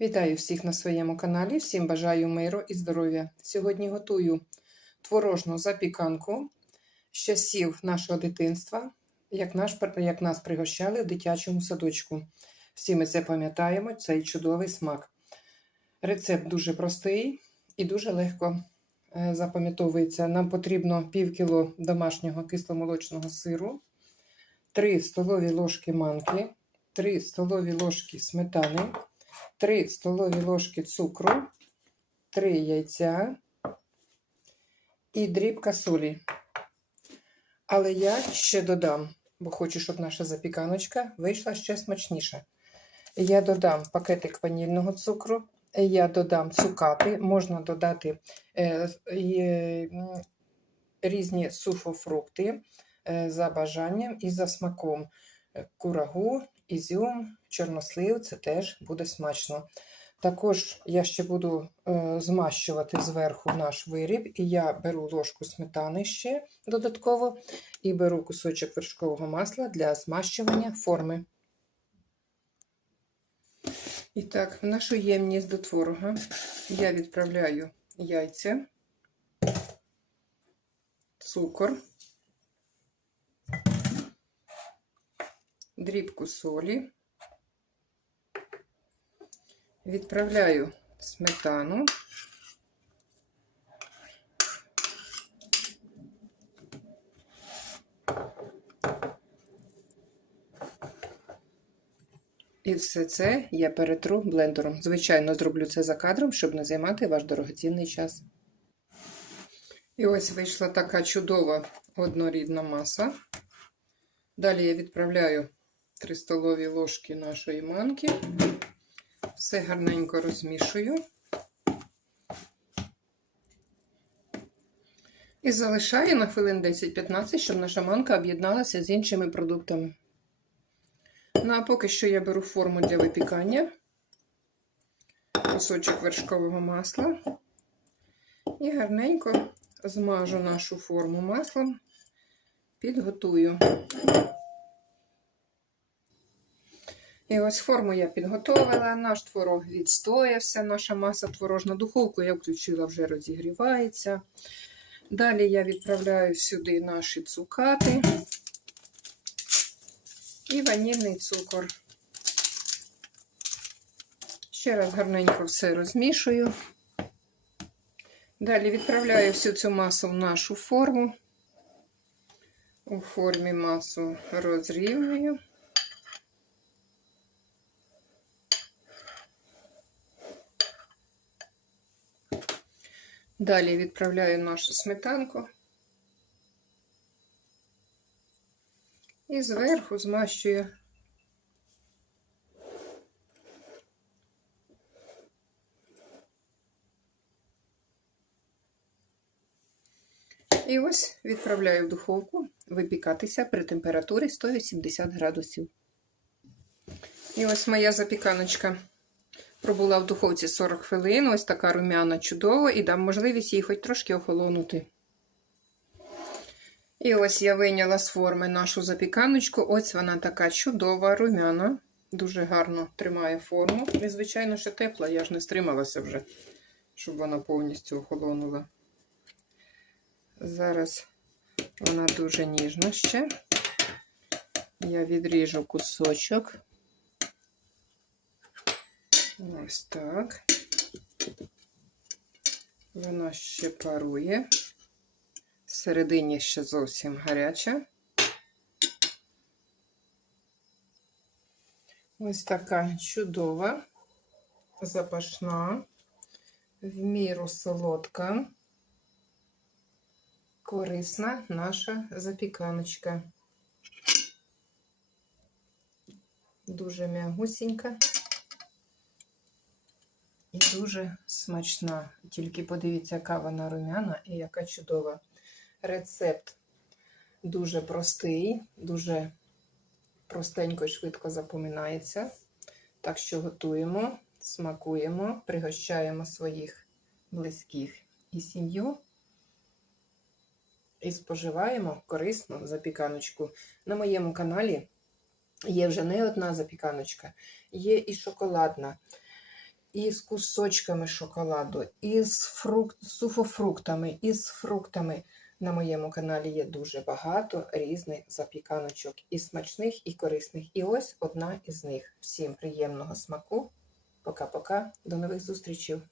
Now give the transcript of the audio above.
Вітаю всіх на своєму каналі. Всім бажаю миру і здоров'я. Сьогодні готую творожну запіканку з часів нашого дитинства, як, наш, як нас пригощали в дитячому садочку. Всі ми це пам'ятаємо, цей чудовий смак. Рецепт дуже простий і дуже легко е, запам'ятовується. Нам потрібно пів кіло домашнього кисломолочного сиру, 3 столові ложки манки, 3 столові ложки сметани. 3 столові ложки цукру, 3 яйця і дрібка солі. Але я ще додам, бо хочу, щоб наша запіканочка вийшла ще смачніша. Я додам пакетик ванільного цукру, я додам цукати, можна додати е, е, різні суфофрукти е, за бажанням і за смаком. Курагу, ізюм, чорнослив це теж буде смачно. Також я ще буду е, змащувати зверху наш виріб, і я беру ложку сметани ще додатково, і беру кусочок вершкового масла для змащування форми. І так, в нашу ємність до творога я відправляю яйця, цукор. Дрібку солі, відправляю сметану. І все це я перетру блендером. Звичайно, зроблю це за кадром, щоб не займати ваш дорогоцінний час. І ось вийшла така чудова однорідна маса. Далі я відправляю 3 столові ложки нашої манки. Все гарненько розмішую. І залишаю на хвилин 10-15, щоб наша манка об'єдналася з іншими продуктами. Ну, а поки що я беру форму для випікання, кусочок вершкового масла і гарненько змажу нашу форму маслом, підготую. І ось форму я підготовила, наш творог відстоявся, наша маса творожна духовку я включила, вже розігрівається. Далі я відправляю сюди наші цукати і ванільний цукор. Ще раз гарненько все розмішую. Далі відправляю всю цю масу в нашу форму. У формі масу розрівнюю. Далі відправляю нашу сметанку і зверху змащую І ось відправляю в духовку випікатися при температурі 180 градусів. І ось моя запіканочка Пробула в духовці 40 хвилин, ось така рум'яна чудова, і дам можливість їй хоч трошки охолонути. І ось я вийняла з форми нашу запіканочку. Ось вона така чудова, рум'яна, дуже гарно тримає форму. І, звичайно, ще тепла, я ж не стрималася вже, щоб вона повністю охолонула. Зараз вона дуже ніжна ще. Я відріжу кусочок. Ось так. Вона ще парує. Всередині ще зовсім гаряча. Ось така чудова, запашна, в міру солодка, корисна наша запіканочка. Дуже м'ягусінька. І дуже смачна. Тільки подивіться, яка вона рум'яна і яка чудова. Рецепт дуже простий, дуже простенько і швидко запоминається. Так що готуємо, смакуємо, пригощаємо своїх близьких і сім'ю. І споживаємо корисну запіканочку. На моєму каналі є вже не одна запіканочка, є і шоколадна і з кусочками шоколаду, і з фрукт, суфофруктами, і з фруктами. На моєму каналі є дуже багато різних запіканочок, і смачних, і корисних. І ось одна із них. Всім приємного смаку. Пока-пока, до нових зустрічей.